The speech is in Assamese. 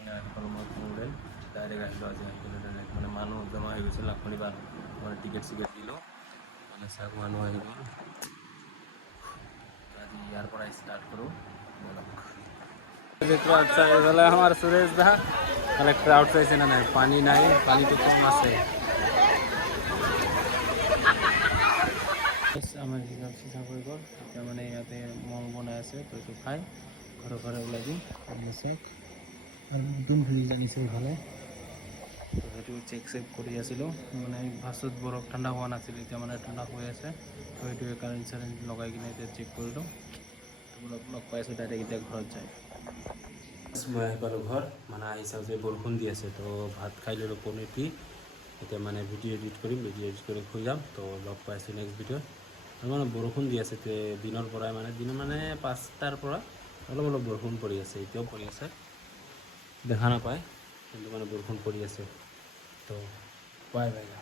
মানে ৰুমত উৰিল ডাইৰেক্ট আহিলোঁ আজি ডাইৰেক্ট মানে মানুহ জমা হৈ গৈছিল শনিবাৰ মানে টিকেট চিকেট দিলোঁ মানে চাওক মানুহ আহি গ'ল আজি ইয়াৰ পৰাই ষ্টাৰ্ট কৰোঁ क्राउड चाहिए हमारे सुरेश दा মানে ক্রাউড চাইছে না নাই পানি নাই পানিটো কম আছে আমার হিসাব চিন্তা কৰি গ'ল এতিয়া মানে ইয়াতে মল বনাই আছে তো এইটো খাই ঘৰে ঘৰে ওলাই দিম চাওক আৰু নতুন ফ্ৰিজ আনিছে ইফালে তো সেইটো চেক কৰি আছিলোঁ মানে ভাতত বৰফ ঠাণ্ডা হোৱা নাছিল এতিয়া মানে ঠাণ্ডা হৈ আছে তো এইটোৱে কাৰেণ্ট চাৰেণ্ট লগাই কিনে এতিয়া চেক কৰিলোঁ লগ পাইছোঁ ডাইৰেক্ট এতিয়া ঘৰত যায় মই আহি পালোঁ ঘৰ মানে আহি চাওঁ যে বৰষুণ দি আছে তো ভাত খাই ল'লোঁ পনীৰ দি এতিয়া মানে ভিডিঅ' এডিট কৰিম ভিডিঅ' এডিট কৰি শুই যাম তো লগ পাইছোঁ নেক্সট ভিডিঅ'ত আৰু মানে বৰষুণ দি আছে দিনৰ পৰাই মানে দিনৰ মানে 5টাৰ পৰা অলপ অলপ বৰষুণ পৰি আছে এতিয়াও পৰি আছে দেখা নাপায় কিন্তু মানে বৰষুণ পৰি আছে তো বাই বাই